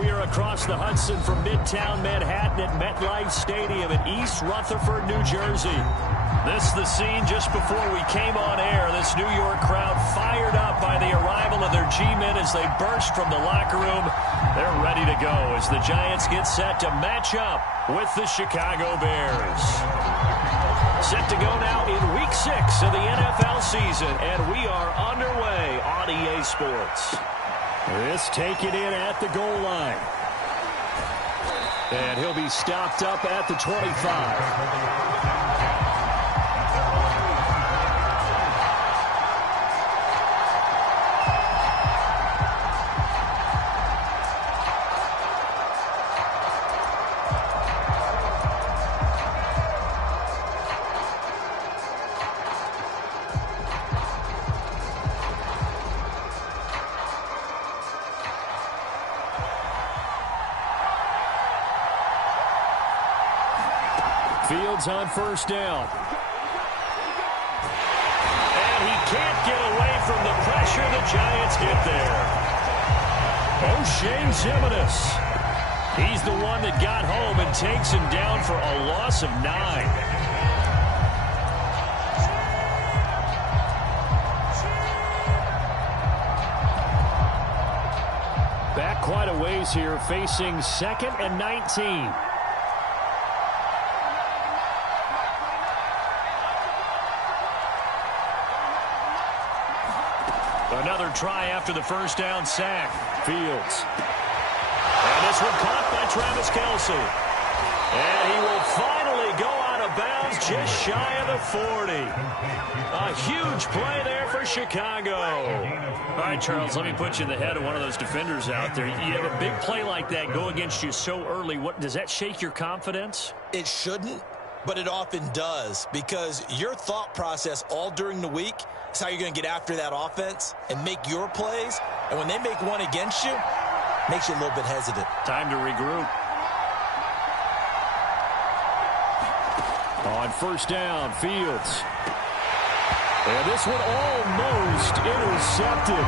We are across the Hudson from Midtown Manhattan at MetLife Stadium in East Rutherford, New Jersey. This is the scene just before we came on air. This New York crowd fired up by the arrival of their G-men as they burst from the locker room. They're ready to go as the Giants get set to match up with the Chicago Bears. Set to go now in Week 6 of the NFL season, and we are underway on EA Sports. This taken in at the goal line. And he'll be stopped up at the 25. Fields on first down. And he can't get away from the pressure. The Giants get there. O'Shane Ximines. He's the one that got home and takes him down for a loss of 9. Back quite a ways here, facing 2nd and 19. Another try after the first down sack. Fields. And this one caught by Travis Kelce. And he will finally go out of bounds just shy of the 40. A huge play there for Chicago. All right, Charles, let me put you in the head of one of those defenders out there. You have a big play like that go against you so early. Does that shake your confidence? It shouldn't, but it often does, because your thought process all during the week is how you're going to get after that offense and make your plays. And when they make one against you, makes you a little bit hesitant. Time to regroup. On first down, Fields. And this one almost intercepted.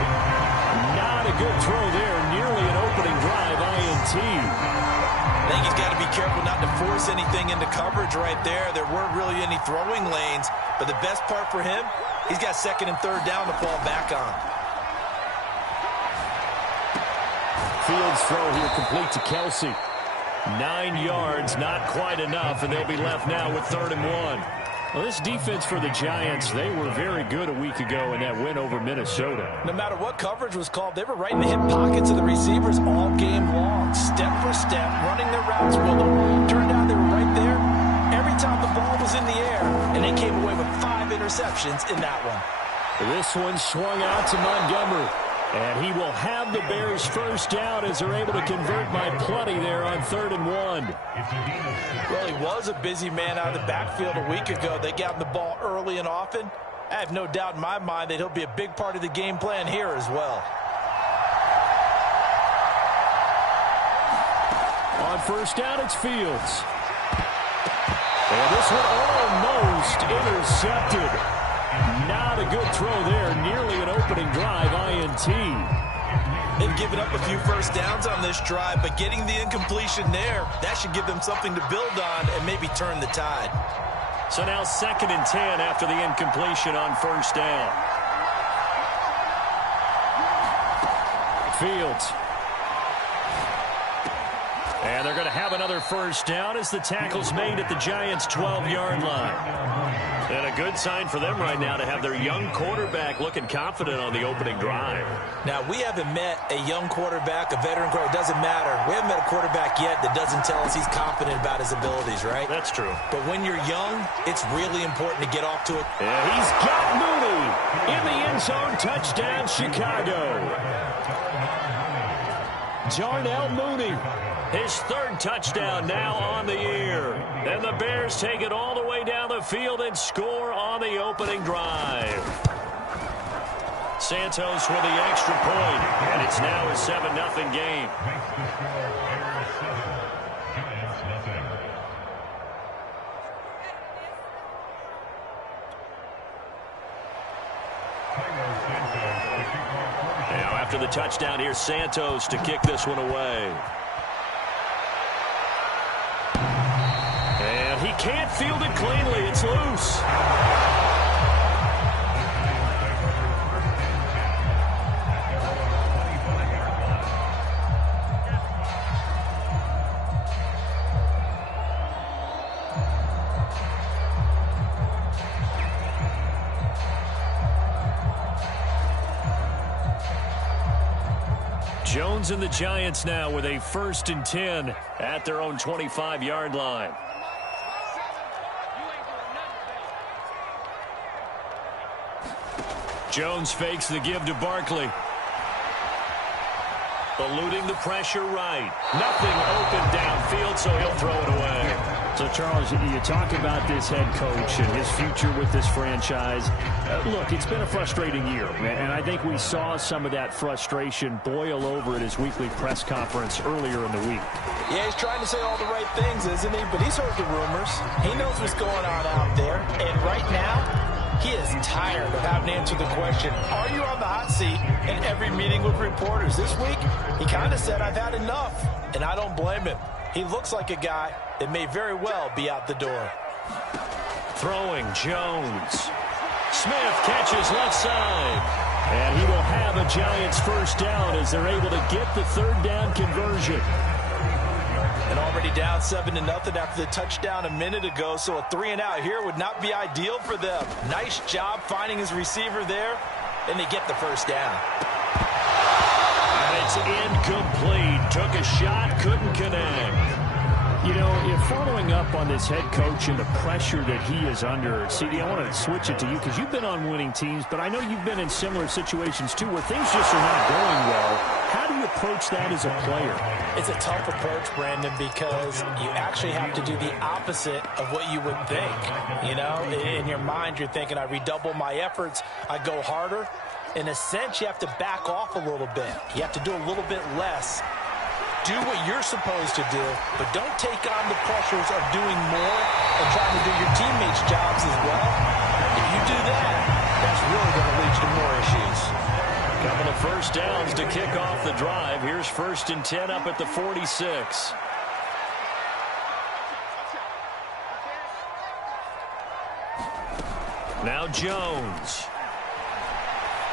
Not a good throw there. Nearly an opening drive INT. I think he's got to be careful not to force anything into coverage right there. There weren't really any throwing lanes, but the best part for him, he's got 2nd and 3rd down to fall back on. Fields throw here complete to Kelce. 9 yards, not quite enough, and they'll be left now with 3rd and 1. Well, this defense for the Giants, they were very good a week ago in that win over Minnesota. No matter what coverage was called, they were right in the hip pockets of the receivers all game long. Step for step, running their routes with them. Turned out they were right there every time the ball was in the air, and they came away with 5 interceptions in that one. This one swung out to Montgomery. And he will have the Bears first down as they're able to convert by plenty there on 3rd and 1. Well, he was a busy man out of the backfield a week ago. They got him the ball early and often. I have no doubt in my mind that he'll be a big part of the game plan here as well. On first down, it's Fields. And this one almost intercepted. Not a good throw there. Nearly an opening drive INT. They've given up a few first downs on this drive, but getting the incompletion there, that should give them something to build on and maybe turn the tide. So now 2nd and 10 after the incompletion on first down. Fields. And they're going to have another first down as the tackle's made at the Giants' 12-yard line. And a good sign for them right now to have their young quarterback looking confident on the opening drive. Now, we haven't met a young quarterback, a veteran quarterback. It doesn't matter. We haven't met a quarterback yet that doesn't tell us he's confident about his abilities, right? That's true. But when you're young, it's really important to get off to it. And he's got Mooney in the end zone. Touchdown, Chicago. Darnell Mooney. His 3rd touchdown now on the year. And the Bears take it all the way down the field and score on the opening drive. Santos with the extra point, and it's now a 7-0 game. Now after the touchdown, here's Santos to kick this one away. And he can't field it cleanly. It's loose. Jones and the Giants now with a 1st and 10 at their own 25-yard line. Jones fakes the give to Barkley. Eluding the pressure right. Nothing open downfield, so he'll throw it away. So, Charles, you talk about this head coach and his future with this franchise. Look, it's been a frustrating year, and I think we saw some of that frustration boil over at his weekly press conference earlier in the week. Yeah, he's trying to say all the right things, isn't he? But he's heard the rumors. He knows what's going on out there. And right now, he is tired of having to answer the question, are you on the hot seat in every meeting with reporters? This week, he kind of said, I've had enough. And I don't blame him. He looks like a guy that may very well be out the door. Throwing Jones. Smith catches left side. And he will have a Giants first down as they're able to get the 3rd down conversion. And already down 7-0 after the touchdown a minute ago, so a 3-and-out here would not be ideal for them. Nice job finding his receiver there, and they get the first down. And it's incomplete. Took a shot, couldn't connect. You know, if following up on this head coach and the pressure that he is under, CD, I want to switch it to you because you've been on winning teams, but I know you've been in similar situations too where things just are not going well. How do you approach that as a player? It's a tough approach, Brandon, because you actually have to do the opposite of what you would think. You know, in your mind, you're thinking, I redouble my efforts, I go harder. In a sense, you have to back off a little bit. You have to do a little bit less. Do what you're supposed to do, but don't take on the pressures of doing more and trying to do your teammates' jobs as well. If you do that, that's really going to lead to more issues. Couple of first downs to kick off the drive. Here's 1st and 10 up at the 46. Now Jones.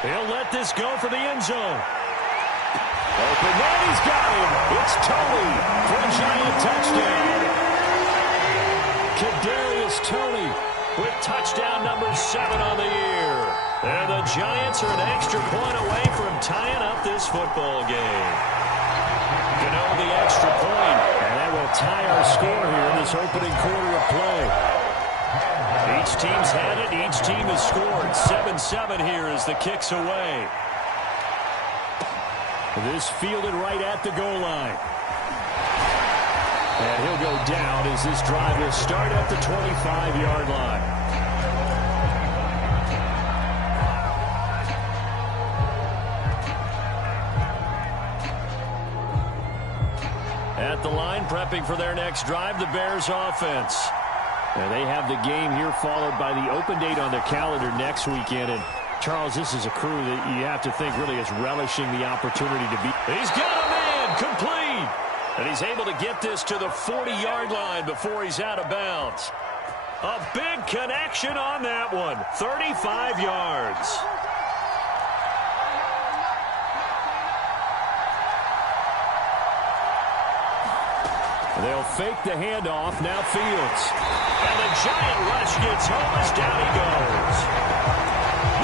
He'll let this go for the end zone. Open man, he's got him. It's Tony for a Giant touchdown. Kadarius Toney with touchdown number 7 on the year. And the Giants are an extra point away from tying up this football game. Gano the extra point, and that will tie our score here in this opening quarter of play. Each team's had it. Each team has scored. 7-7 here as the kick's away. This fielded right at the goal line. And he'll go down as this drive will start at the 25-yard line. At the line, prepping for their next drive, the Bears offense. And they have the game here followed by the open date on their calendar next weekend. And Charles, this is a crew that you have to think really is relishing the opportunity to beat. He's got a man, complete. And he's able to get this to the 40-yard line before he's out of bounds. A big connection on that one, 35 yards. They'll fake the handoff, now Fields. And the Giant rush gets home as down he goes.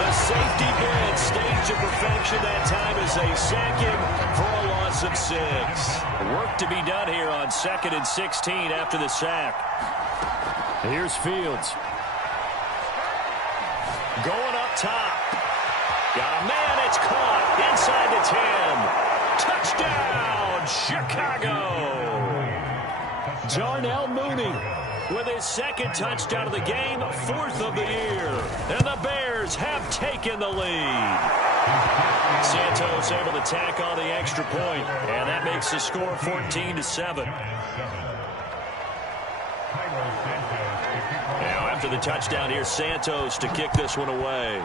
The safety bid staged to perfection that time as they sack him for a loss of 6. Work to be done here on 2nd and 16 after the sack. Here's Fields. Going up top. Got a man, it's caught inside the 10. Touchdown, Chicago. Darnell Mooney with his 2nd touchdown of the game, 4th of the year. And the Bears have taken the lead. Santos able to tack on the extra point, and that makes the score 14-7. Now after the touchdown, here's Santos to kick this one away.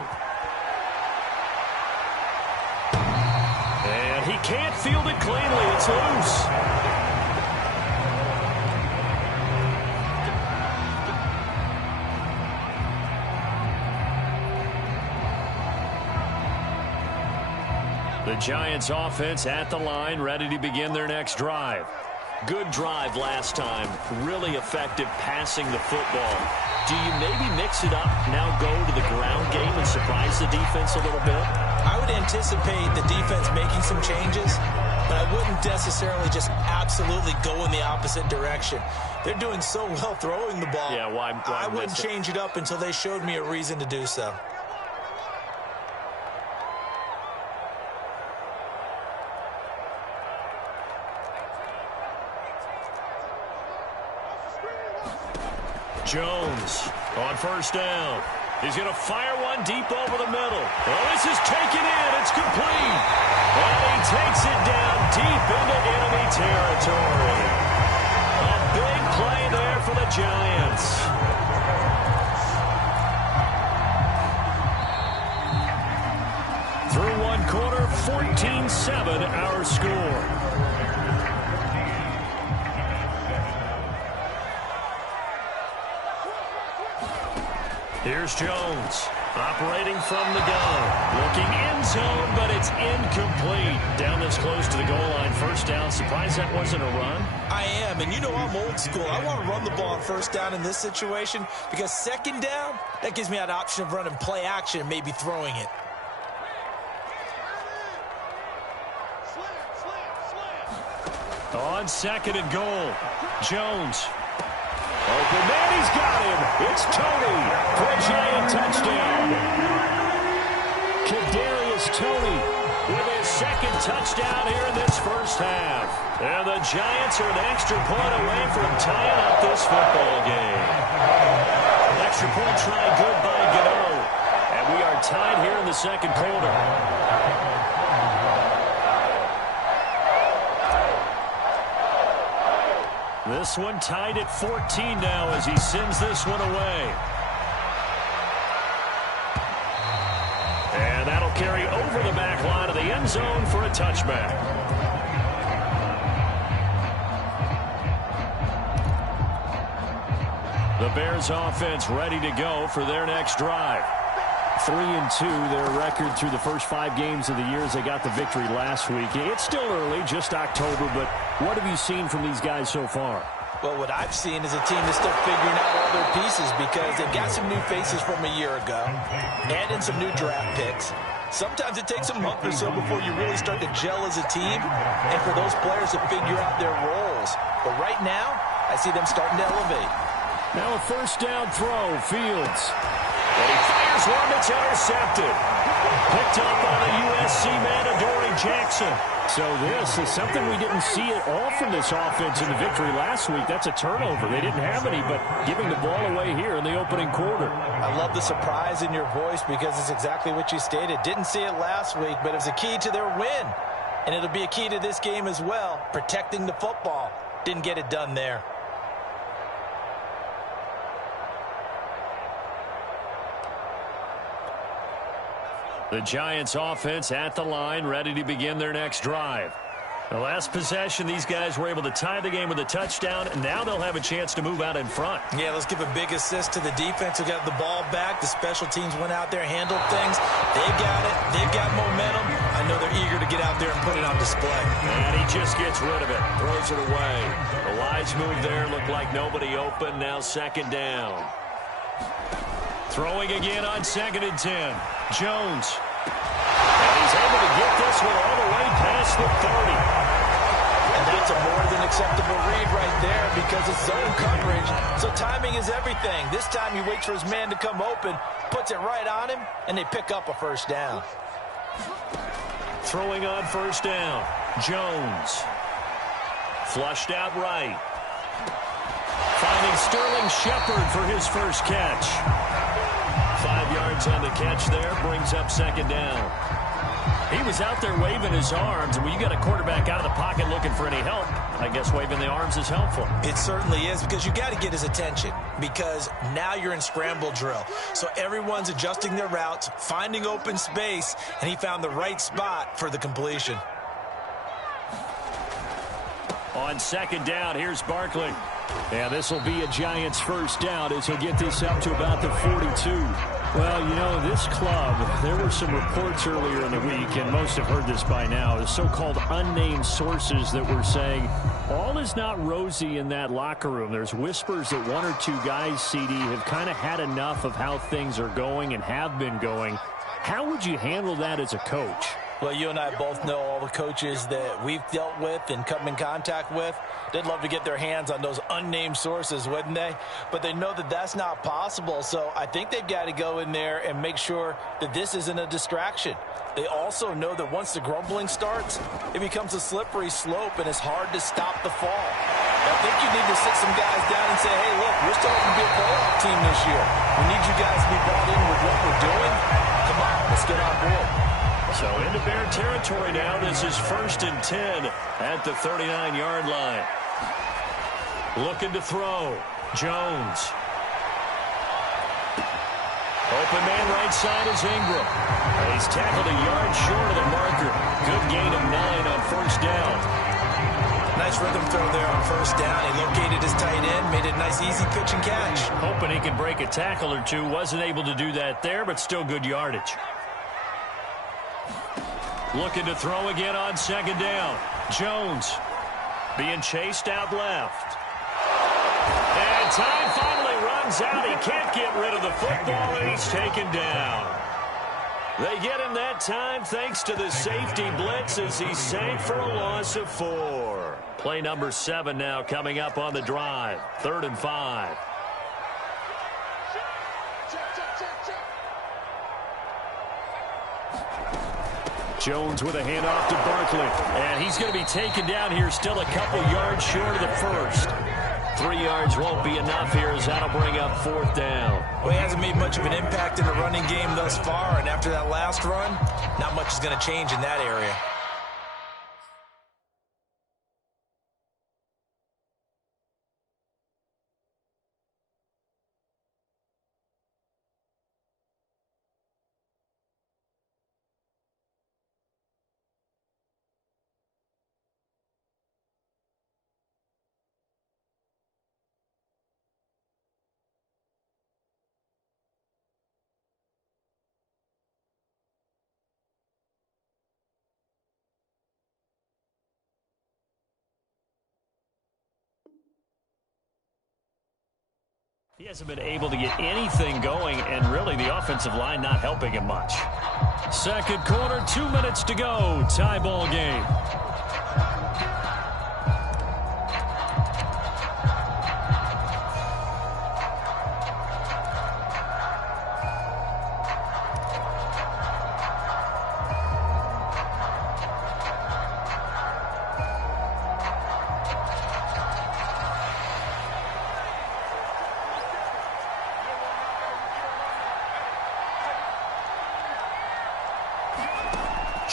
can't field it cleanly. It's loose. The Giants offense at the line, ready to begin their next drive. Good drive last time. Really effective passing the football. Do you maybe mix it up, now go to the ground game and surprise the defense a little bit? I would anticipate the defense making some changes, but I wouldn't necessarily just absolutely go in the opposite direction. They're doing so well throwing the ball. Yeah, why I wouldn't change it up until they showed me a reason to do so. Jones on first down. He's going to fire one deep over the middle. Oh, this is taken in. It's complete. And he takes it down deep into enemy territory. A big play there for the Giants. Through one quarter, 14-7 our score. Here's Jones, operating from the gun. Looking end zone, but it's incomplete. Down this close to the goal line, first down. Surprised that wasn't a run? I am, and you know I'm old school. I want to run the ball on first down in this situation because second down, that gives me that option of running play action and maybe throwing it. On second and goal, Jones. Open man, he's got him. It's Tony for a Giant touchdown. Kadarius Toney with his second touchdown here in this first half. And the Giants are an extra point away from tying up this football game. Extra point try good by Gano. And we are tied here in the second quarter. This one tied at 14 now as he sends this one away. And that'll carry over the back line of the end zone for a touchback. The Bears offense ready to go for their next drive. 3-2, their record through the first 5 games of the year as they got the victory last week. It's still early, just October, but what have you seen from these guys so far? Well, what I've seen is a team that's still figuring out all their pieces because they've got some new faces from a year ago and in some new draft picks. Sometimes it takes a month or so before you really start to gel as a team and for those players to figure out their roles. But right now, I see them starting to elevate. Now a first down throw, Fields. And he fires one that's intercepted. Picked up on a USC man, Adoree Jackson. So this is something we didn't see at all from this offense in the victory last week. That's a turnover. They didn't have any, but giving the ball away here in the opening quarter. I love the surprise in your voice because it's exactly what you stated. Didn't see it last week, but it was a key to their win. And it'll be a key to this game as well, protecting the football. Didn't get it done there. The Giants offense at the line, ready to begin their next drive. The last possession, these guys were able to tie the game with a touchdown, and now they'll have a chance to move out in front. Yeah, let's give a big assist to the defense who got the ball back. The special teams went out there, handled things. They got it. They've got momentum. I know they're eager to get out there and put it on display. And he just gets rid of it, throws it away. The wise move there, looked like nobody open. Now second down. Throwing again on 2nd and 10. Jones. And he's able to get this one all the way past the 30. And that's a more than acceptable read right there because it's zone coverage. So timing is everything. This time he waits for his man to come open, puts it right on him, and they pick up a first down. Throwing on first down. Jones. Flushed out right. Finding Sterling Shepard for his first catch. 5 yards on the catch there, brings up second down. He was out there waving his arms, and when you got a quarterback out of the pocket looking for any help, I guess waving the arms is helpful. It certainly is because you got to get his attention because now you're in scramble drill. So everyone's adjusting their routes, finding open space, and he found the right spot for the completion. On second down, here's Barkley. Yeah, this will be a Giants first down as he'll get this up to about the 42. Well, you know, this club, there were some reports earlier in the week, and most have heard this by now, the so-called unnamed sources that were saying all is not rosy in that locker room. There's whispers that one or two guys, CD, have kind of had enough of how things are going and have been going. How would you handle that as a coach? Well, you and I both know all the coaches that we've dealt with and come in contact with. They'd love to get their hands on those unnamed sources, wouldn't they? But they know that that's not possible. So I think they've got to go in there and make sure that this isn't a distraction. They also know that once the grumbling starts, it becomes a slippery slope and it's hard to stop the fall. I think you need to sit some guys down and say, hey, look, we're starting to be a playoff team this year. We need you guys to be brought in with what we're doing. Come on, let's get on board. So into Bear territory now. This is 1st and 10 at the 39-yard line. Looking to throw. Jones. Open man right side is Ingram. He's tackled a yard short of the marker. Good gain of 9 on first down. Nice rhythm throw there on first down. He located his tight end, made it a nice easy pitch and catch. Hoping he can break a tackle or two. Wasn't able to do that there, but still good yardage. Looking to throw again on second down. Jones being chased out left. And time finally runs out. He can't get rid of the football, and he's taken down. They get him that time thanks to the safety blitz as he sank for a loss of 4. Play number 7 now coming up on the drive. 3rd and 5. Jones with a handoff to Barkley. And he's going to be taken down here, still a couple yards short of the first. 3 yards won't be enough here as that'll bring up 4th down. Well, he hasn't made much of an impact in the running game thus far, and after that last run, not much is going to change in that area. He hasn't been able to get anything going, and really the offensive line not helping him much. Second quarter, 2 minutes to go. Tie ball game.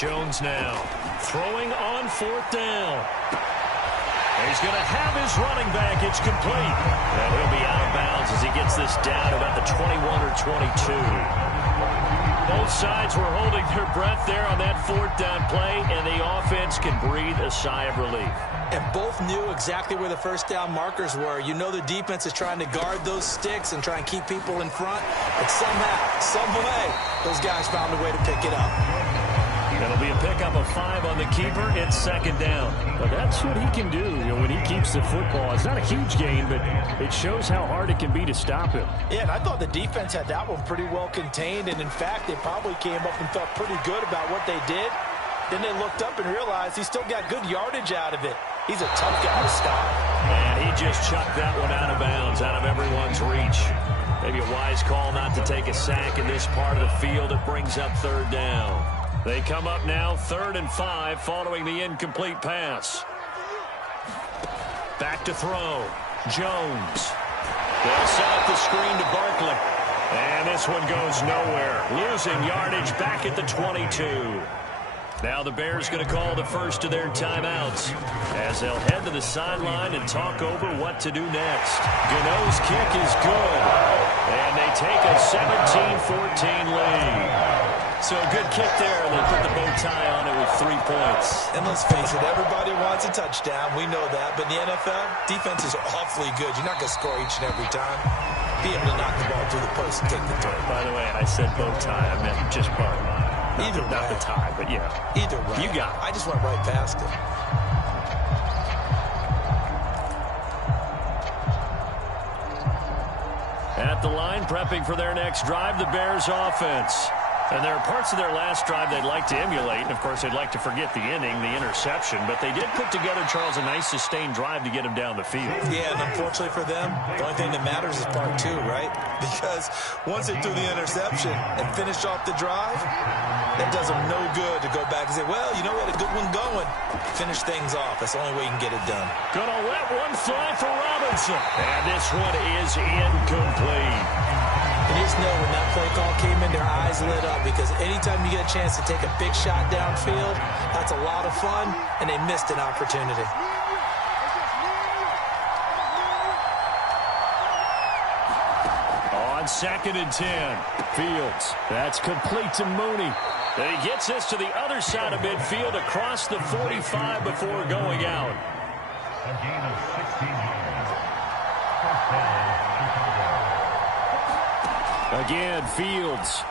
Jones now throwing on 4th down. He's going to have his running back. It's complete. And he'll be out of bounds as he gets this down about the 21 or 22. Both sides were holding their breath there on that 4th down play, and the offense can breathe a sigh of relief. And both knew exactly where the first down markers were. You know the defense is trying to guard those sticks and try and keep people in front. But somehow, some way, those guys found a way to pick it up. It'll be a pickup of 5 on the keeper. It's 2nd down. But that's what he can do, when he keeps the football. It's not a huge gain, but it shows how hard it can be to stop him. Yeah, and I thought the defense had that one pretty well contained. And, in fact, they probably came up and felt pretty good about what they did. Then they looked up and realized he still got good yardage out of it. He's a tough guy to stop. And he just chucked that one out of bounds, out of everyone's reach. Maybe a wise call not to take a sack in this part of the field. It brings up 3rd down. They come up now 3rd and 5 following the incomplete pass. Back to throw. Jones. They'll set up the screen to Barkley. And this one goes nowhere. Losing yardage back at the 22. Now the Bears going to call the first of their timeouts as they'll head to the sideline and talk over what to do next. Gano's kick is good. And they take a 17-14 lead. So a good kick there, and they put the bow tie on it with 3 points. And let's face it, everybody wants a touchdown. We know that. But in the NFL, defense is awfully good. You're not going to score each and every time. Be able to knock the ball through the post and take the throw. By the way, I said bow tie. I meant just bow. Either way. Not the tie, but yeah. Either way. You got it. I just went right past it. At the line, prepping for their next drive, the Bears offense. And there are parts of their last drive they'd like to emulate. And, of course, they'd like to forget the inning, the interception. But they did put together, Charles, a nice sustained drive to get him down the field. Yeah, and unfortunately for them, the only thing that matters is part 2, right? Because once they threw the interception and finished off the drive, that does them no good to go back and say, well, you know what, a good one going. Finish things off. That's the only way you can get it done. Gonna let one fly for Robinson. And this one is incomplete. And you just know when that play call came in, their eyes lit up, because anytime you get a chance to take a big shot downfield, that's a lot of fun, and they missed an opportunity. On 2nd and 10, Fields. That's complete to Mooney. And he gets this to the other side of midfield across the 45 before going out. A gain of 16 yards. First down, Chicago. Again, Fields.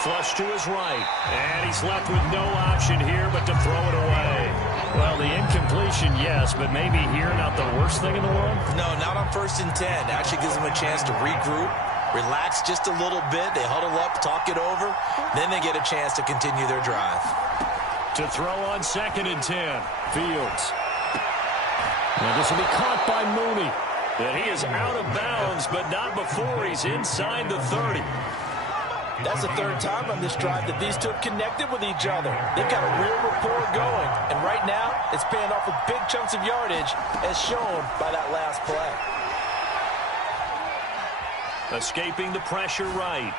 Flush to his right. And he's left with no option here but to throw it away. Well, the incompletion, yes, but maybe here not the worst thing in the world? No, not on 1st and 10. Actually gives them a chance to regroup, relax just a little bit. They huddle up, talk it over. Then they get a chance to continue their drive. To throw on 2nd and 10, Fields. Now this will be caught by Mooney. And he is out of bounds, but not before he's inside the 30. That's the 3rd time on this drive that these two have connected with each other. They've got a real rapport going. And right now, it's paying off with big chunks of yardage, as shown by that last play. Escaping the pressure right.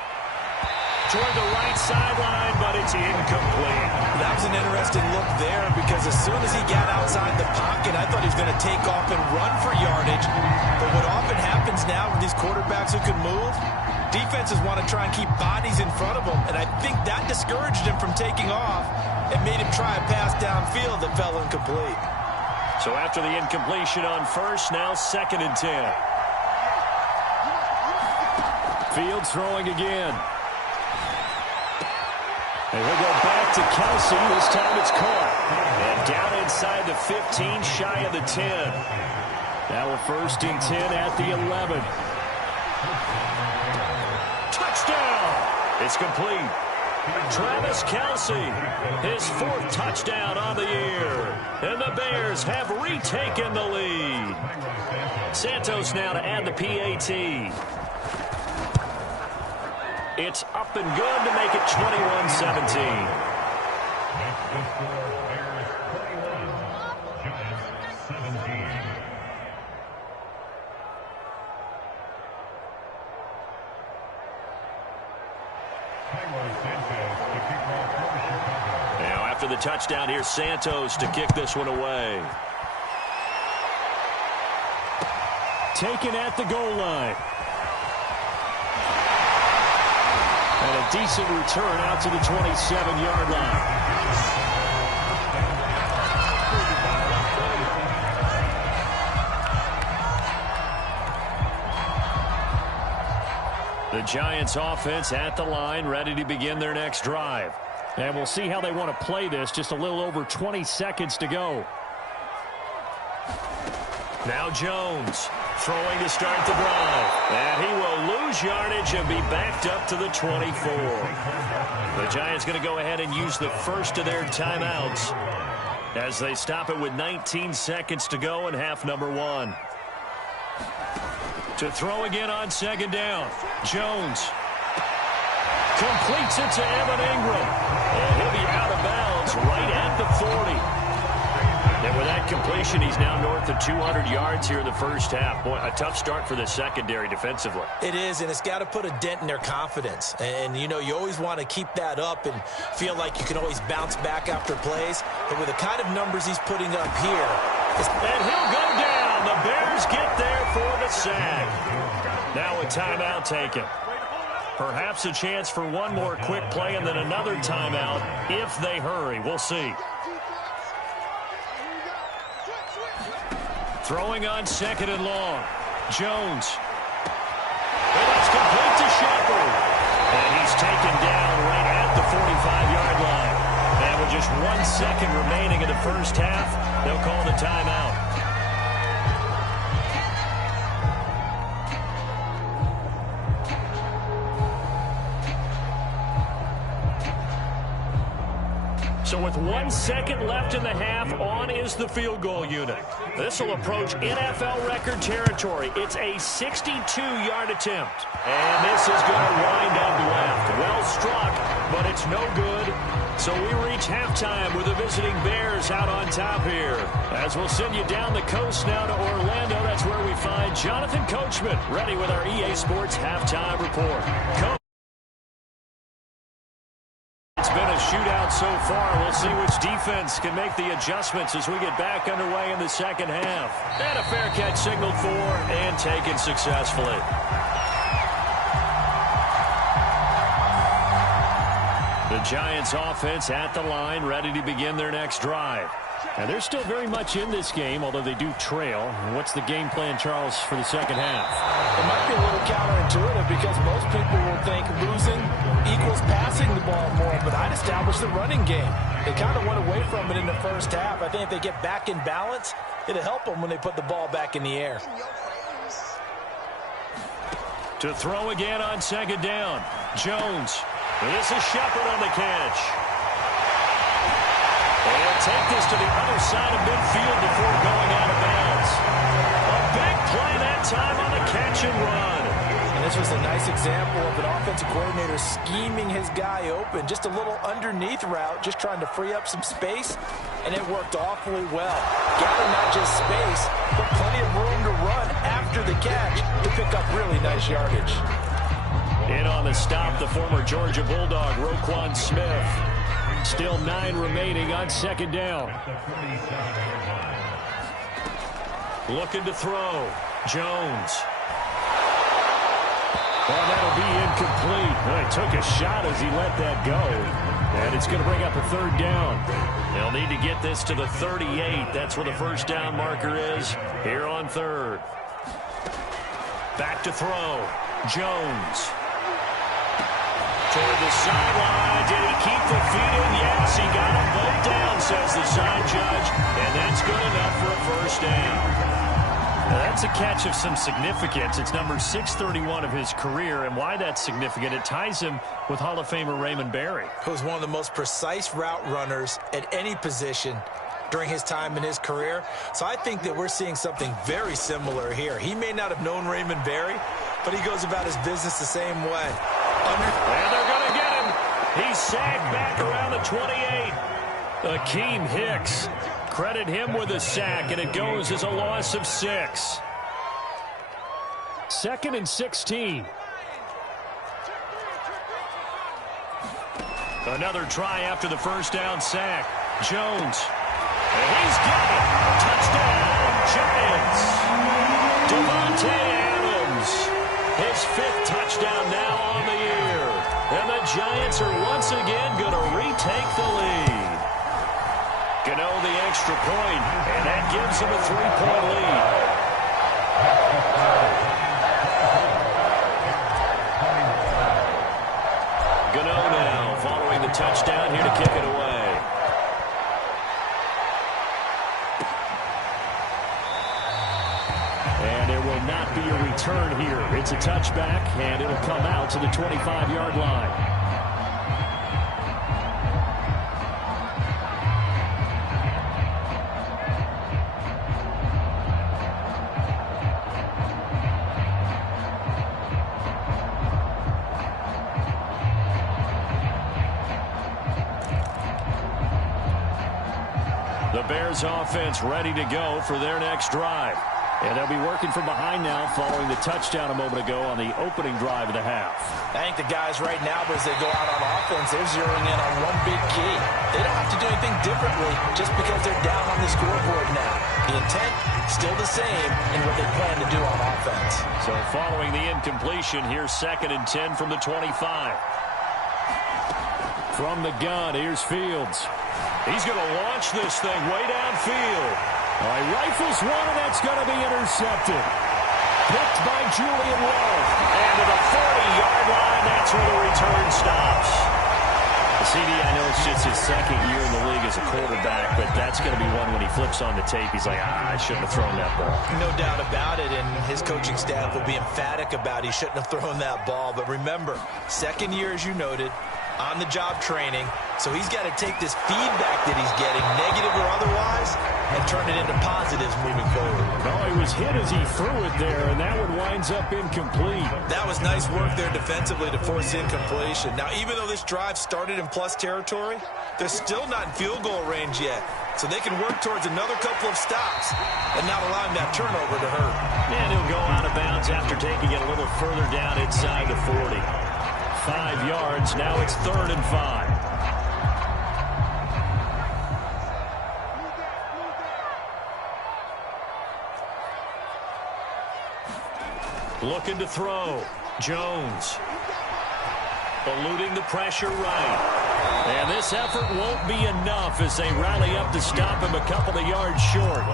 Toward the right sideline, but it's incomplete. That was an interesting look there, because as soon as he got outside the pocket, I thought he was going to take off and run for yardage. But what often happens now with these quarterbacks who can move, defenses want to try and keep bodies in front of them, and I think that discouraged him from taking off and made him try a pass downfield that fell incomplete. So after the incompletion on 1st, now 2nd and 10. Fields throwing again. And he'll go back to Kelsey. This time it's caught. And down inside the 15, shy of the 10. Now a 1st and 10 at the 11. Touchdown! It's complete. Travis Kelsey, his 4th touchdown on the year. And the Bears have retaken the lead. Santos now to add the PAT. It's up and good to make it 21-17. Bears 21, Giants 17. Now after the touchdown, here's Santos to kick this one away. Taken at the goal line. And a decent return out to the 27-yard line. The Giants offense at the line, ready to begin their next drive. And we'll see how they want to play this. Just a little over 20 seconds to go. Now Jones throwing to start the drive. And he will lose yardage and be backed up to the 24. The Giants going to go ahead and use the first of their timeouts as they stop it with 19 seconds to go in half number 1. To throw again on 2nd down. Jones completes it to Evan Ingram. And he'll be out of bounds right at the 40. And with that completion, he's now north of 200 yards here in the first half. Boy, a tough start for the secondary defensively. It is, and it's got to put a dent in their confidence. And, you know, you always want to keep that up and feel like you can always bounce back after plays. But with the kind of numbers he's putting up here. And he'll go down. The Bears get there for the sack. Now a timeout taken. Perhaps a chance for one more quick play and then another timeout if they hurry. We'll see. Throwing on second and long. Jones. And that's complete to Shepard. And he's taken down right at the 45-yard line. And with just 1 second remaining in the first half, they'll call the timeout. So with 1 second left in the half, on is the field goal unit. This will approach NFL record territory. It's a 62-yard attempt. And this is going to wind up left. Well struck, but it's no good. So we reach halftime with the visiting Bears out on top here. As we'll send you down the coast now to Orlando, that's where we find Jonathan Coachman ready with our EA Sports halftime report. It's been a shootout so far. We'll see which defense can make the adjustments as we get back underway in the second half. And a fair catch signaled for and taken successfully. The Giants offense at the line, ready to begin their next drive. And they're still very much in this game, although they do trail. What's the game plan, Charles, for the second half? It might be a little counterintuitive because most people will think losing equals passing the ball more, but I'd establish the running game. They kind of went away from it in the first half. I think if they get back in balance, it'll help them when they put the ball back in the air. To throw again on second down. Jones. This is Shepard on the catch. They'll take this to the other side of midfield before going out of bounds. A big play that time on the catch and run. And this was a nice example of an offensive coordinator scheming his guy open. Just a little underneath route, just trying to free up some space, and it worked awfully well. Gather not just space, but plenty of room to run after the catch to pick up really nice yardage. In on the stop, the former Georgia Bulldog, Roquan Smith. Still 9 remaining on second down. Looking to throw. Jones. Well, that'll be incomplete. Well, he took a shot as he let that go. And it's going to bring up a third down. They'll need to get this to the 38. That's where the first down marker is here on third. Back to throw. Jones. Toward the sideline. Did he keep the feet in? Yes, he got them both down, says the side judge. And that's good enough for a first down. Now, that's a catch of some significance. It's number 631 of his career. And why that's significant, it ties him with Hall of Famer Raymond Berry. He was one of the most precise route runners at any position during his time in his career. So I think that we're seeing something very similar here. He may not have known Raymond Berry, but he goes about his business the same way. And they're going to get him. He's sacked back around the 28. Akeem Hicks. Credit him with a sack, and it goes as a loss of 6. 2nd and 16. Another try after the first down sack. Jones. And he's got it. Touchdown, Giants. Devontae Adams. His 5th touchdown now on the year. And the Giants are once again going to retake the lead. Gano the extra point, and that gives him a 3-point lead. Gano now following the touchdown here to kick it away. And there will not be a return here. It's a touchback, and it'll come out to the 25-yard line. The Bears offense ready to go for their next drive. And they'll be working from behind now following the touchdown a moment ago on the opening drive of the half. I think the guys right now, as they go out on offense, they're zeroing in on one big key. They don't have to do anything differently just because they're down on the scoreboard now. The intent, still the same in what they plan to do on offense. So following the incompletion, here's 2nd and 10 from the 25. From the gun, here's Fields. He's going to launch this thing way downfield. All right, rifles one, and that's going to be intercepted. Picked by Julian Love. And to the 40-yard line, that's where the return stops. CD, I know it's just his 2nd year in the league as a quarterback, but that's going to be one when he flips on the tape. He's like, I shouldn't have thrown that ball. No doubt about it, and his coaching staff will be emphatic about he shouldn't have thrown that ball. But remember, 2nd year, as you noted, on-the-job training, so he's got to take this feedback that he's getting, negative or otherwise, and turn it into positives moving forward. No, he was hit as he threw it there, and that one winds up incomplete. That was nice work there defensively to force incompletion. Now, even though this drive started in plus territory, they're still not in field goal range yet, so they can work towards another couple of stops and not allowing that turnover to hurt. And he'll go out of bounds after taking it a little further down inside the 40. 5 yards. Now it's 3rd and 5. Looking to throw. Jones. Eluding the pressure right. And this effort won't be enough as they rally up to stop him a couple of yards short.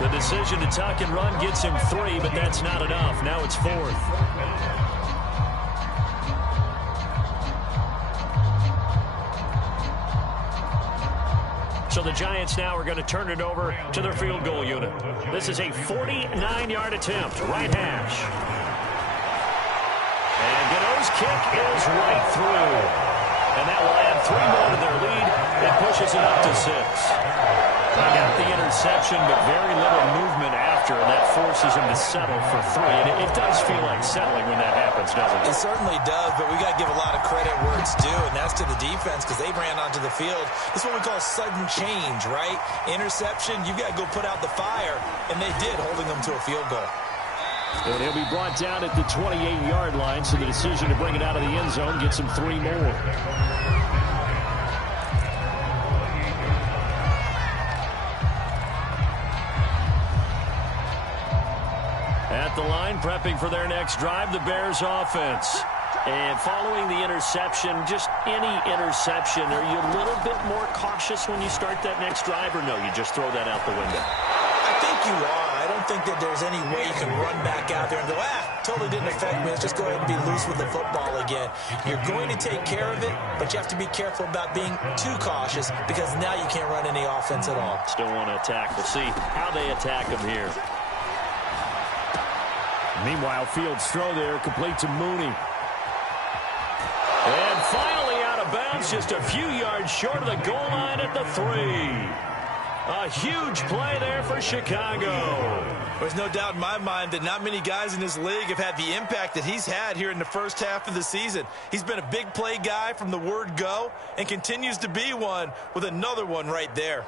The decision to tuck and run gets him 3, but that's not enough. Now it's 4th. So the Giants now are going to turn it over to their field goal unit. This is a 49-yard attempt, right hash. And Gano's kick is right through. And that will add 3 more to their lead. It pushes it up to 6. They got the interception, but very little movement after, and that forces him to settle for 3. And it does feel like settling when that happens, doesn't it? It certainly does, but we got to give a lot of credit where it's due, and that's to the defense because they ran onto the field. This is what we call sudden change, right? Interception, you've got to go put out the fire, and they did, holding them to a field goal. And he'll be brought down at the 28-yard line, so the decision to bring it out of the end zone gets him 3 more. At the line, prepping for their next drive, the Bears offense. And following the interception, just any interception, are you a little bit more cautious when you start that next drive, or no, you just throw that out the window? I think you are. I don't think that there's any way you can run back out there and go, totally didn't affect me. Let's just go ahead and be loose with the football again. You're going to take care of it, but you have to be careful about being too cautious because now you can't run any offense at all. Still want to attack. We'll see how they attack him here. Meanwhile, Fields' throw there, complete to Mooney. And finally out of bounds, just a few yards short of the goal line at the 3. A huge play there for Chicago. There's no doubt in my mind that not many guys in this league have had the impact that he's had here in the first half of the season. He's been a big play guy from the word go and continues to be one with another one right there.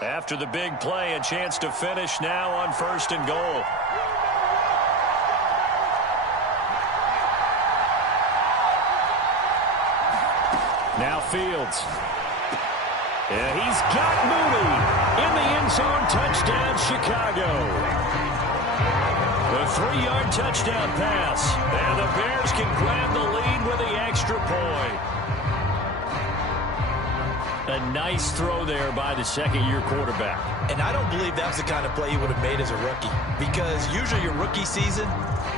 After the big play, a chance to finish now on 1st and goal. Now Fields. Yeah, he's got Mooney in the end zone. Touchdown, Chicago. The 3-yard touchdown pass. And the Bears can grab the lead with the extra point. A nice throw there by the 2nd-year quarterback. And I don't believe that's the kind of play he would have made as a rookie, because usually your rookie season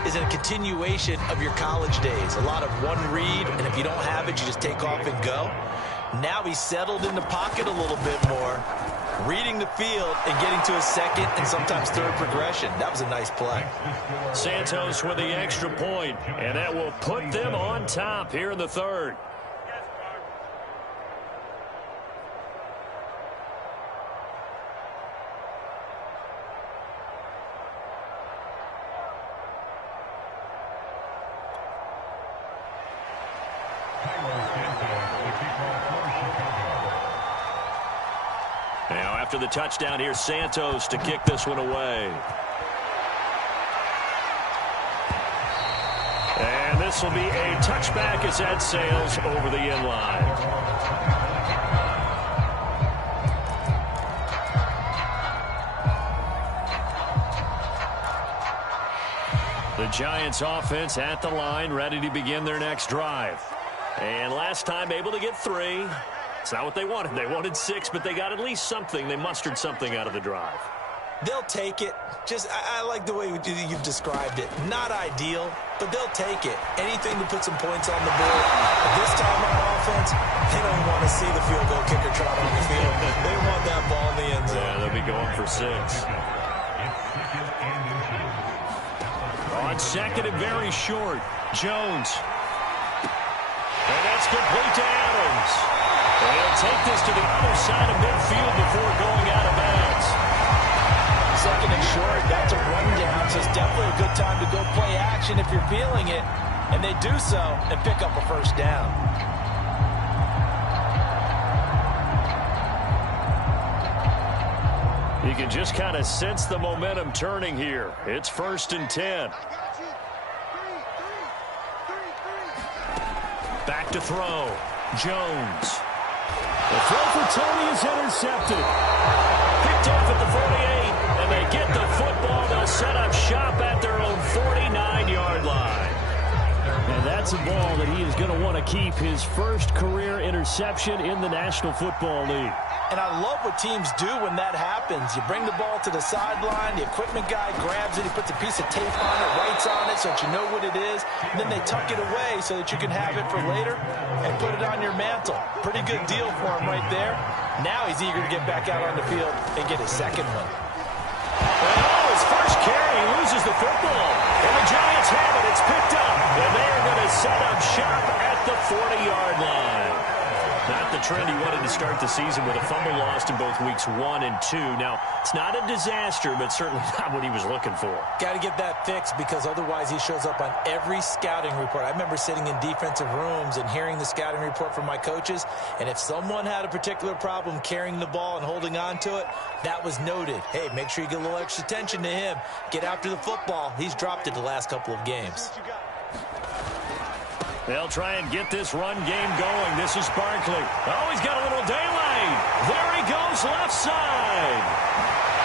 is a continuation of your college days. A lot of one read, and if you don't have it, you just take off and go. Now he's settled in the pocket a little bit more, reading the field and getting to his 2nd and sometimes 3rd progression. That was a nice play. Santos with the extra point, and that will put them on top here in the 3rd. after the touchdown. Here's Santos to kick this one away. And this will be a touchback as that sails over the end line. The Giants offense at the line, ready to begin their next drive. And last time able to get 3. It's not what they wanted. They wanted 6, but they got at least something. They mustered something out of the drive. They'll take it. I like the way you've described it. Not ideal, but they'll take it. Anything to put some points on the board. But this time on offense, they don't want to see the field goal kicker trot on the field. They want that ball in the end zone. Yeah, they'll be going for 6. On second and very short, Jones. And that's complete to Adams. And he'll take this to the other side of midfield before going out of bounds. Second and short, that's a rundown, so it's definitely a good time to go play action if you're feeling it. And they do so and pick up a first down. You can just kind of sense the momentum turning here. It's 1st and 10. Back to throw. Jones. The throw for Tony is intercepted. Picked off at the 48, and they get the football. They'll set up shop at their own 49-yard line. And that's a ball that he is going to want to keep, his first career interception in the National Football League. And I love what teams do when that happens. You bring the ball to the sideline, the equipment guy grabs it, he puts a piece of tape on it, writes on it so that you know what it is, and then they tuck it away so that you can have it for later and put it on your mantle. Pretty good deal for him right there. Now he's eager to get back out on the field and get his second one. Oh, his first carry, he loses the football. And the Giants have it. It's picked up. And they are going to set up shop at the 40-yard line. Not the trend he wanted to start the season with a fumble lost in both weeks 1 and 2. Now, it's not a disaster, but certainly not what he was looking for. Got to get that fixed because otherwise he shows up on every scouting report. I remember sitting in defensive rooms and hearing the scouting report from my coaches, and if someone had a particular problem carrying the ball and holding on to it, that was noted. Hey, make sure you get a little extra attention to him. Get after the football. He's dropped it the last couple of games. They'll try and get this run game going. This is Barkley. Oh, he's got a little daylight. There he goes, left side.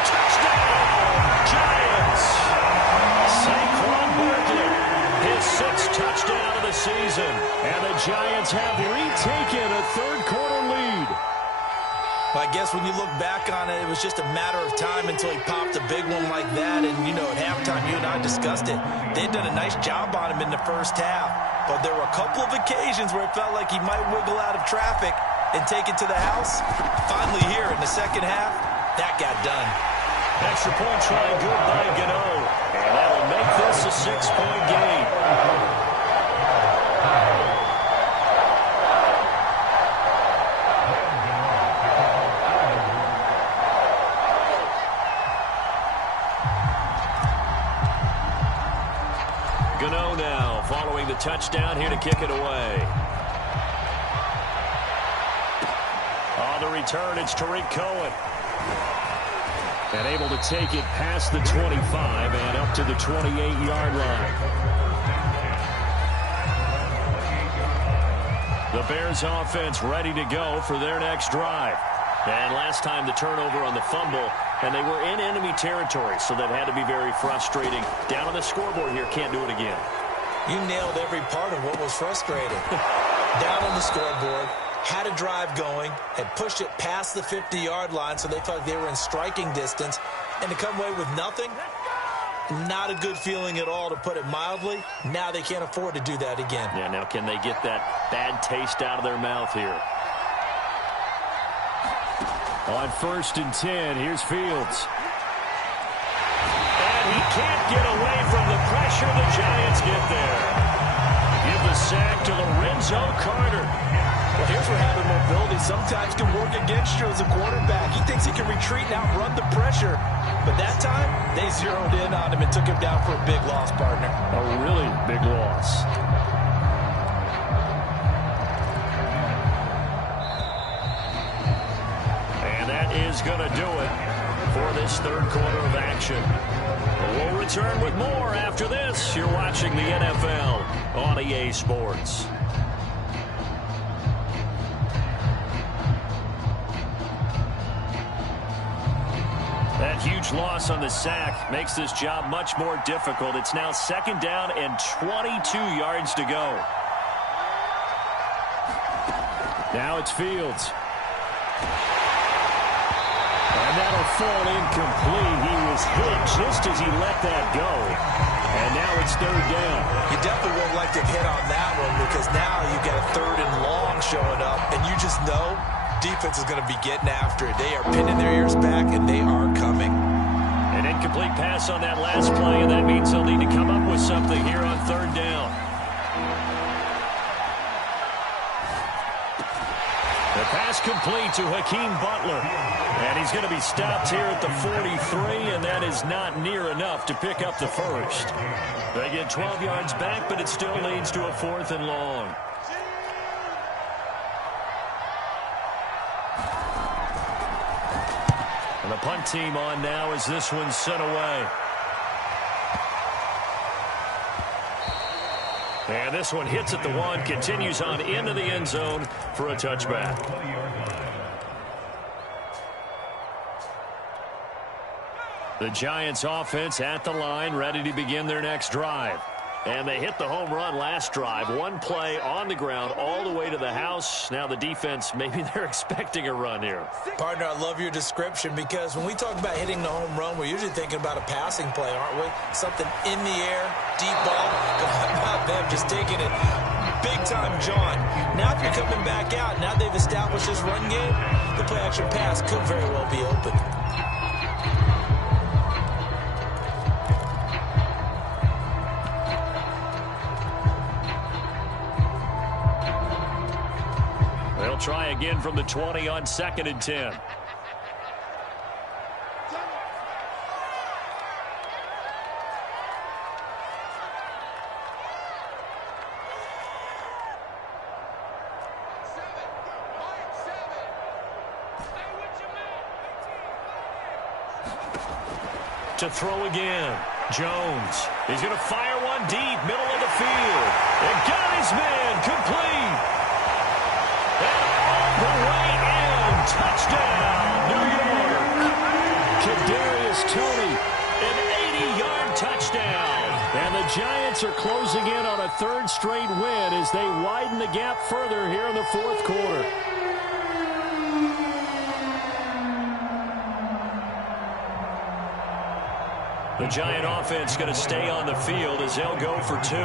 Touchdown, Giants. Saquon Barkley, his 6th touchdown of the season. And the Giants have retaken a third-quarter lead. I guess when you look back on it, it was just a matter of time until he popped a big one like that. And, you know, at halftime, you and I discussed it. They'd done a nice job on him in the first half. But there were a couple of occasions where it felt like he might wiggle out of traffic and take it to the house. Finally here in the second half, that got done. Extra point try good by Gano. And that'll make this a 6-point game. Gano now following the touchdown here to kick it away. On the return, it's Tariq Cohen. And able to take it past the 25 and up to the 28-yard line. The Bears offense ready to go for their next drive. And last time the turnover on the fumble, and they were in enemy territory, so that had to be very frustrating. Down on the scoreboard here, can't do it again. You nailed every part of what was frustrating. Down on the scoreboard, had a drive going, had pushed it past the 50-yard line, so they felt they were in striking distance, and to come away with nothing, not a good feeling at all, to put it mildly. Now they can't afford to do that again. Yeah, now can they get that bad taste out of their mouth here? On 1st and 10, here's Fields. And he can't get away from the pressure. The Giants get there. Give the sack to Lorenzo Carter. Well, here's where having mobility sometimes can work against you as a quarterback. He thinks he can retreat and outrun the pressure. But that time, they zeroed in on him and took him down for a big loss, partner. A really big loss. is going to do it for this third quarter of action. We'll return with more after this. You're watching the NFL on EA Sports. That huge loss on the sack makes this job much more difficult. It's now 2nd down and 22 yards to go. Now it's Fields. And that'll fall incomplete. He was hit just as he let that go. And now it's 3rd down. You definitely would like to hit on that one because now you get a 3rd and long showing up, and you just know defense is going to be getting after it. They are pinning their ears back, and they are coming. An incomplete pass on that last play, and that means they'll need to come up with something here on 3rd down. The pass complete to Hakeem Butler. And he's going to be stopped here at the 43, and that is not near enough to pick up the first. They get 12 yards back, but it still leads to a 4th and long. And the punt team on now as this one's sent away. And this one hits at the 1, continues on into the end zone for a touchback. The Giants offense at the line, ready to begin their next drive. And they hit the home run last drive. One play on the ground all the way to the house. Now the defense, maybe they're expecting a run here. Partner, I love your description because when we talk about hitting the home run, we're usually thinking about a passing play, aren't we? Something in the air, deep ball. But how about them just taking it big time, John? Now if you're coming back out, now they've established this run game, the play-action pass could very well be open. They'll try again from the 20 on 2nd and 10. To throw again. Jones. He's going to fire one deep, middle of the field. And got his man complete. And all the way in. Touchdown, New York. Kadarius Toney. An 80-yard touchdown. And the Giants are closing in on a 3rd straight win as they widen the gap further here in the 4th quarter. The Giant offense going to stay on the field as they'll go for 2.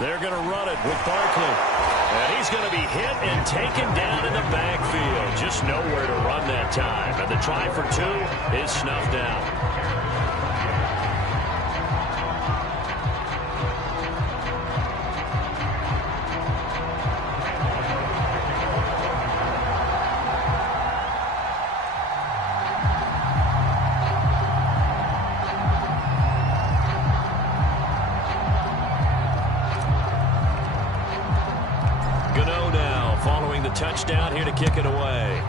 They're going to run it with Barkley. And he's going to be hit and taken down in the backfield. Just nowhere to run that time. And the try for 2 is snuffed out. Touchdown here to kick it away.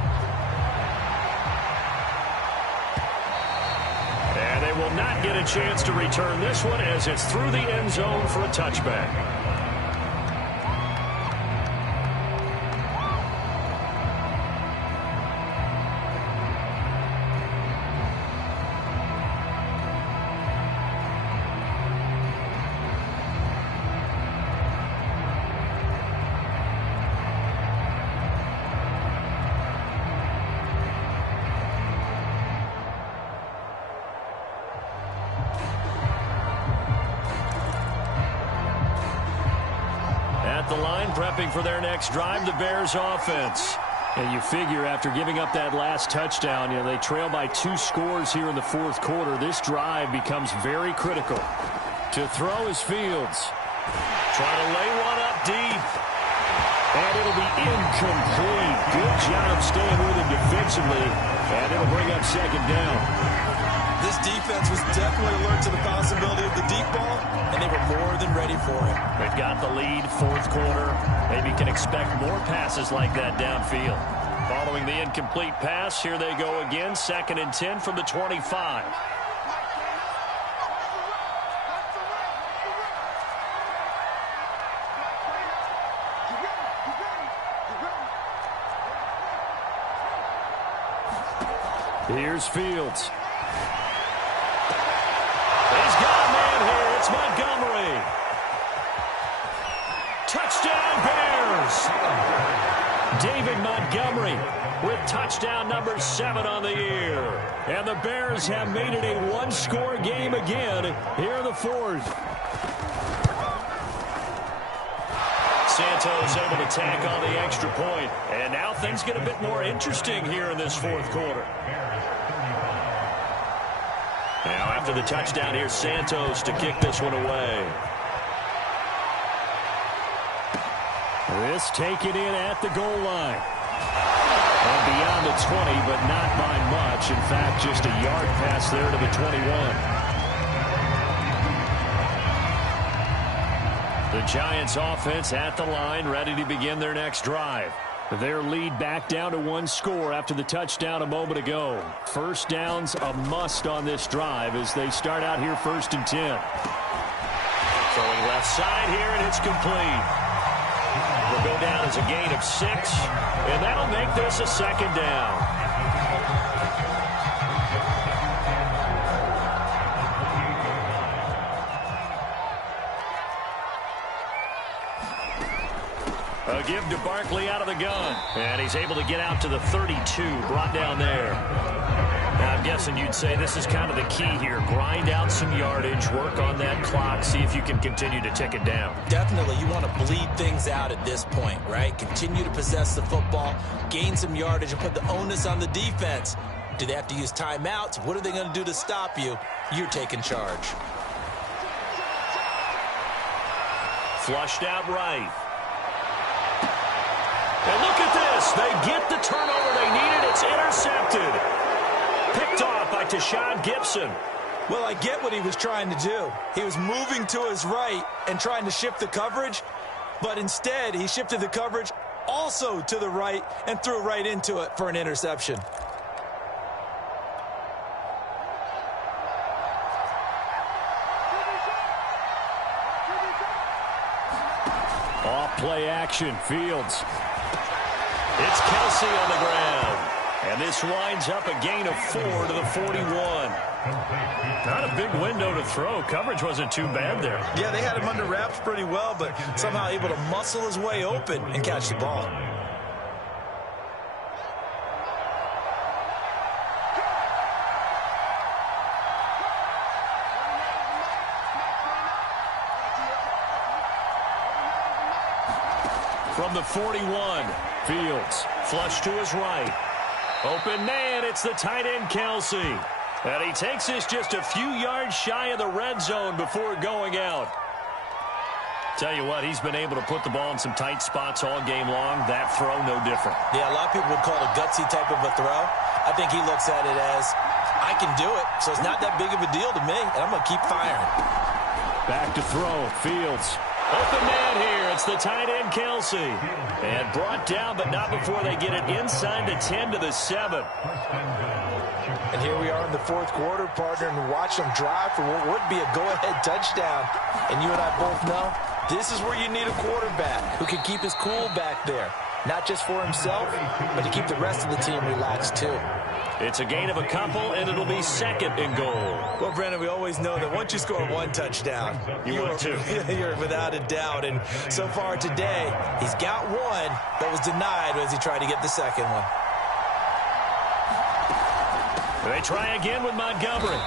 And they will not get a chance to return this one as it's through the end zone for a touchback. The line prepping for their next drive, the Bears offense. And you figure after giving up that last touchdown, they trail by 2 scores here in the 4th quarter. This drive becomes very critical. To throw is Fields. Trying to lay one up deep. And it'll be incomplete. Good job staying with him defensively. And it'll bring up 2nd down. This defense was definitely alert to the possibility of the deep ball, and they were more than ready for him. They've got the lead, fourth quarter. Maybe can expect more passes like that downfield. Following the incomplete pass, here they go again. 2nd and 10 from the 25. Here's Fields. He's got a man here. It's Montgomery. Touchdown, Bears. David Montgomery with touchdown number 7 on the year. And the Bears have made it a one-score game again here in the fourth. Santos able to tack on the extra point. And now things get a bit more interesting here in this fourth quarter. Now after the touchdown, here's Santos to kick this one away. This taken in at the goal line. And beyond the 20, but not by much. In fact, just a yard pass there to the 21. The Giants offense at the line, ready to begin their next drive. Their lead back down to 1 score after the touchdown a moment ago. First down's a must on this drive as they start out here 1st and 10. Throwing left side here, and it's complete. Will go down as a gain of 6, and that'll make this a 2nd down. A give to Barkley out of the gun. And he's able to get out to the 32, brought down there. Now, I'm guessing you'd say this is kind of the key here. Grind out some yardage, work on that clock, see if you can continue to tick it down. Definitely. You want to bleed things out at this point, right? Continue to possess the football, gain some yardage, and put the onus on the defense. Do they have to use timeouts? What are they going to do to stop you? You're taking charge. Flushed out right. And look at this. They get the turnover they needed. It's intercepted. Picked off by Tashad Gibson. Well, I get what he was trying to do. He was moving to his right and trying to shift the coverage, but instead he shifted the coverage also to the right and threw right into it for an interception. Off play action. Fields. It's Kelsey on the ground. And this winds up a gain of 4 to the 41. Not a big window to throw. Coverage wasn't too bad there. Yeah, they had him under wraps pretty well, but somehow able to muscle his way open and catch the ball. From the 41, Fields flush to his right. Open man, it's the tight end Kelsey. And he takes this just a few yards shy of the red zone before going out. Tell you what, he's been able to put the ball in some tight spots all game long. That throw, no different. Yeah, a lot of people would call it a gutsy type of a throw. I think he looks at it as, I can do it, so it's not that big of a deal to me, and I'm going to keep firing. Back to throw, Fields. Open man here. It's the tight end, Kelsey. And brought down, but not before they get it inside the 10 to the 7. And here we are in the fourth quarter, partner, and watch them drive for what would be a go-ahead touchdown. And you and I both know this is where you need a quarterback who can keep his cool back there. Not just for himself, but to keep the rest of the team relaxed, too. It's a gain of a couple, and it'll be 2nd and goal. Well, Brandon, we always know that once you score 1 touchdown, you're without a doubt. And so far today, he's got 1, but was denied as he tried to get the second one. They try again with Montgomery.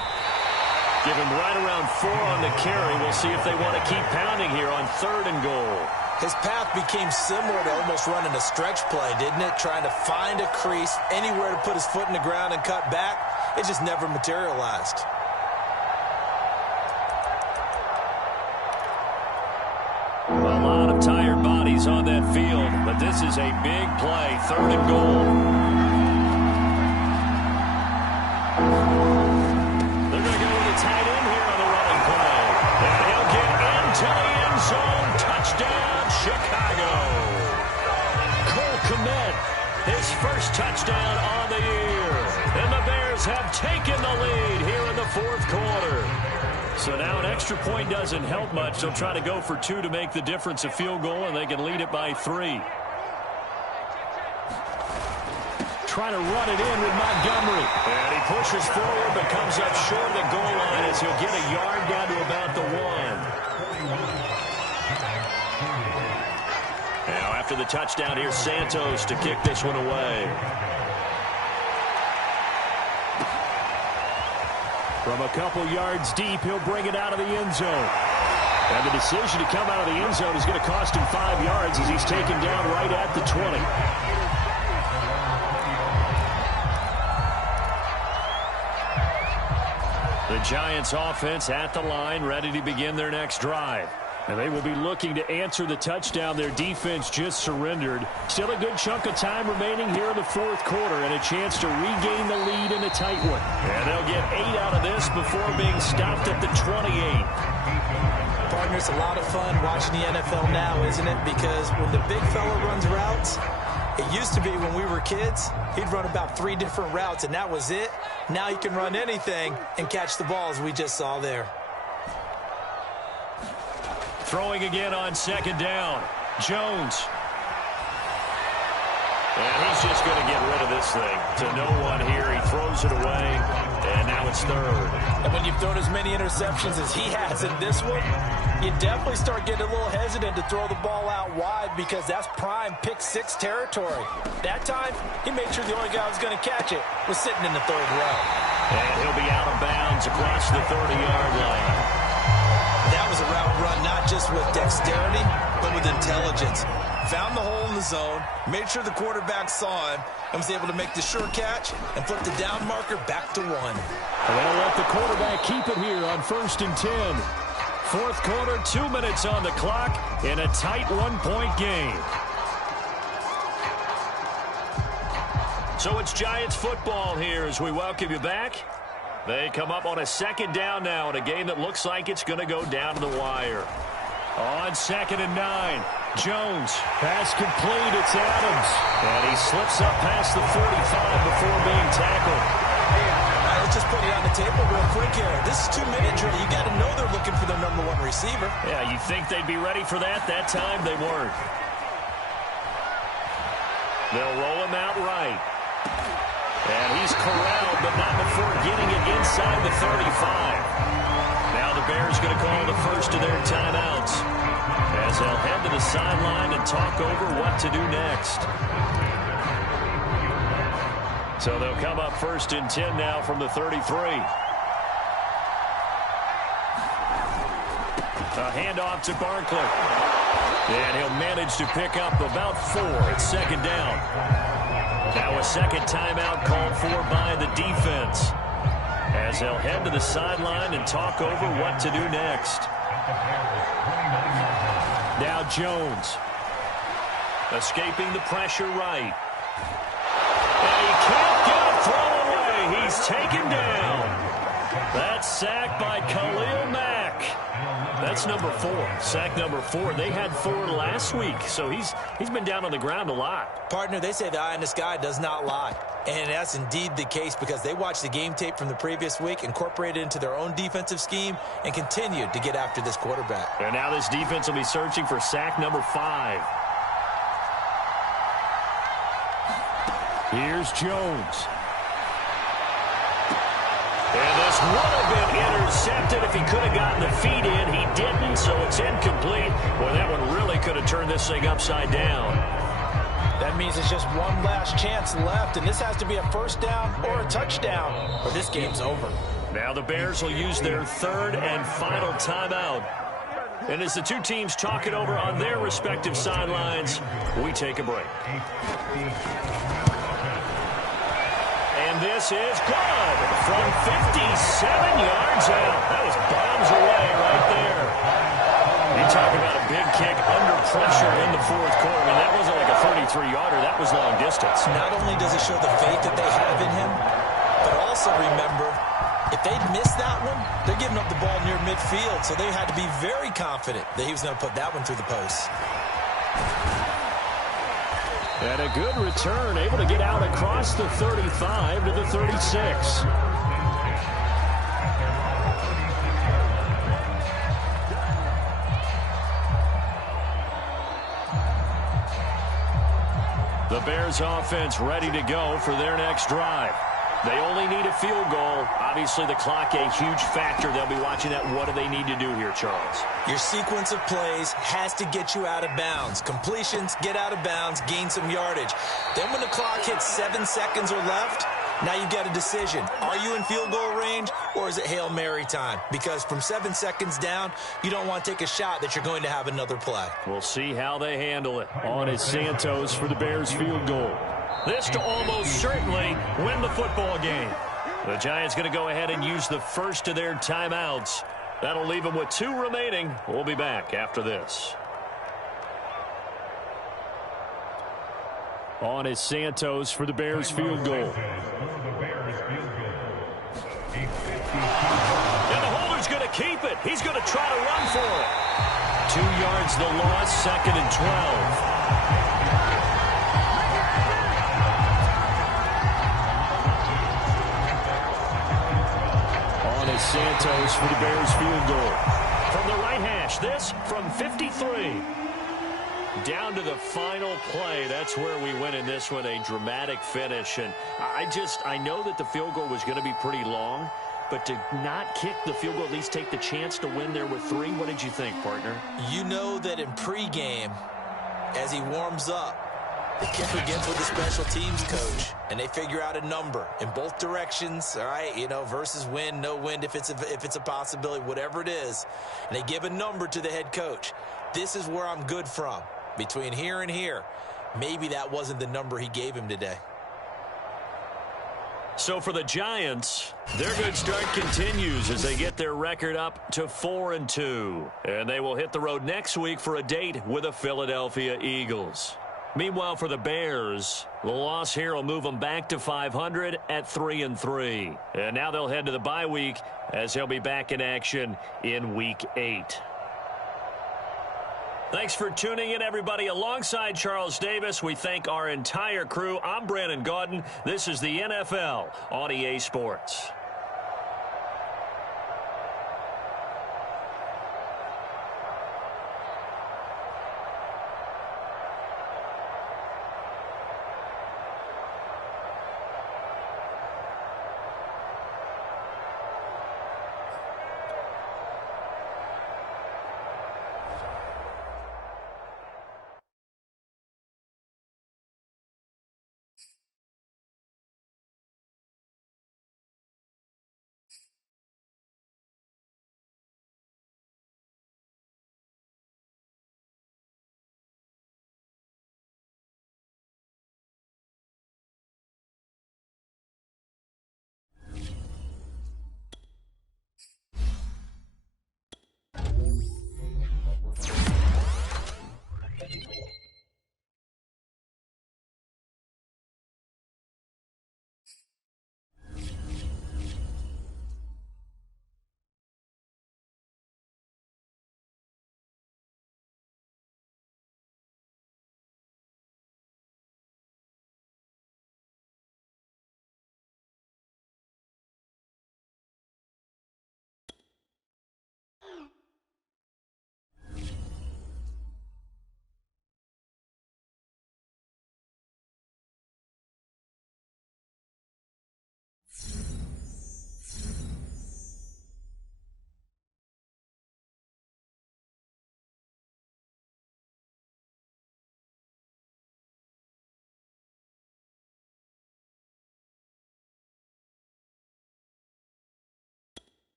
Give him right around 4 on the carry. We'll see if they want to keep pounding here on 3rd and goal. His path became similar to almost running a stretch play, didn't it? Trying to find a crease, anywhere to put his foot in the ground and cut back. It just never materialized. A lot of tired bodies on that field, but this is a big play. 3rd and goal. They're going to go with the tight end here on the running play. And he'll get into the end touchdown on the year. And the Bears have taken the lead here in the fourth quarter. So now an extra point doesn't help much. They'll try to go for 2 to make the difference a field goal, and they can lead it by 3. Trying to run it in with Montgomery. And he pushes forward but comes up short of the goal line as he'll get a yard down to about the 1. Now after the touchdown, here's Santos to kick this one away. From a couple yards deep, he'll bring it out of the end zone. And the decision to come out of the end zone is going to cost him 5 yards as he's taken down right at the 20. The Giants offense at the line, ready to begin their next drive. And they will be looking to answer the touchdown their defense just surrendered. Still a good chunk of time remaining here in the fourth quarter and a chance to regain the lead in a tight one. And they'll get 8 out of this before being stopped at the 28. Partner, it's a lot of fun watching the NFL now, isn't it? Because when the big fella runs routes, it used to be when we were kids, he'd run about 3 different routes, and that was it. Now he can run anything and catch the ball, as we just saw there. Throwing again on second down. Jones. And he's just going to get rid of this thing to no one here. He throws it away, and now it's third. And when you've thrown as many interceptions as he has in this one, you definitely start getting a little hesitant to throw the ball out wide because that's prime pick 6 territory. That time, he made sure the only guy who was going to catch it was sitting in the third row. And he'll be out of bounds across the 30-yard line. That was a route run not just with dexterity, but with intelligence. Found the hole in the zone, made sure the quarterback saw him, and was able to make the sure catch and flip the down marker back to 1. And they'll let the quarterback keep it here on 1st and 10. Fourth quarter, 2 minutes on the clock in a tight 1-point game. So it's Giants football here as we welcome you back. They come up on a second down now in a game that looks like it's going to go down to the wire. On 2nd and 9, Jones. Pass complete, it's Adams. And he slips up past the 45 before being tackled. All right, let's just put it on the table real quick here. This is 2-minute drill. You got to know they're looking for their number 1 receiver. Yeah, you think they'd be ready for that? That time they weren't. They'll roll him out right. And he's corralled, but not before getting it inside the 35. Now the Bears going to call the first of their timeouts as they'll head to the sideline and talk over what to do next. So they'll come up 1st and 10 now from the 33. A handoff to Barkley. And he'll manage to pick up about 4 at 2nd down. Now a second timeout called for by the defense as they'll head to the sideline and talk over what to do next. Now Jones escaping the pressure right. And he can't get a throw away. He's taken down. That's sacked by Khalil Mack. That's number 4. Sack number 4. They had 4 last week, so he's been down on the ground a lot. Partner, they say the eye in the sky does not lie. And that's indeed the case because they watched the game tape from the previous week, incorporated it into their own defensive scheme, and continued to get after this quarterback. And now this defense will be searching for sack number 5. Here's Jones. And this would have been intercepted if he could have gotten the feet in. He didn't, so it's incomplete. Boy, that one really could have turned this thing upside down. That means it's just one last chance left, and this has to be a first down or a touchdown, or this game's over. Now the Bears will use their 3rd and final timeout. And as the two teams talk it over on their respective sidelines, we take a break. And this is good from 57 yards out. That was bombs away right there. You talk about a big kick under pressure in the fourth quarter. I mean, that wasn't like a 33-yarder. That was long distance. Not only does it show the faith that they have in him, but also remember, if they'd missed that one, they're giving up the ball near midfield, so they had to be very confident that he was going to put that one through the post. And a good return, able to get out across the 35 to the 36. The Bears offense ready to go for their next drive. They only need a field goal. Obviously, the clock a huge factor. They'll be watching that. What do they need to do here, Charles? Your sequence of plays has to get you out of bounds. Completions, get out of bounds, gain some yardage. Then when the clock hits 7 seconds or left, now you get a decision. Are you in field goal range, or is it Hail Mary time? Because from 7 seconds down, you don't want to take a shot that you're going to have another play. We'll see how they handle it. On is Santos for the Bears field goal. This to almost certainly win the football game. The Giants going to go ahead and use the first of their timeouts. That'll leave them with 2 remaining. We'll be back after this. On is Santos for the Bears field goal. And the holder's going to keep it. He's going to try to run for it. 2 yards the loss, 2nd and 12. Santos for the Bears field goal. From the right hash, this from 53. Down to the final play. That's where we win in this one, a dramatic finish. And I know that the field goal was going to be pretty long, but to not kick the field goal, at least take the chance to win there with 3, what did you think, partner? You know that in pregame, as he warms up, the kicker gets with the special teams coach, and they figure out a number in both directions, all right, versus wind, no wind, if it's a possibility, whatever it is. And they give a number to the head coach. This is where I'm good from. Between here and here, maybe that wasn't the number he gave him today. So for the Giants, their good start continues as they get their record up to 4-2. And they will hit the road next week for a date with the Philadelphia Eagles. Meanwhile, for the Bears, the loss here will move them back to 500 at 3-3. And now they'll head to the bye week as they'll be back in action in Week 8. Thanks for tuning in, everybody. Alongside Charles Davis, we thank our entire crew. I'm Brandon Gaudin. This is the NFL on EA Sports.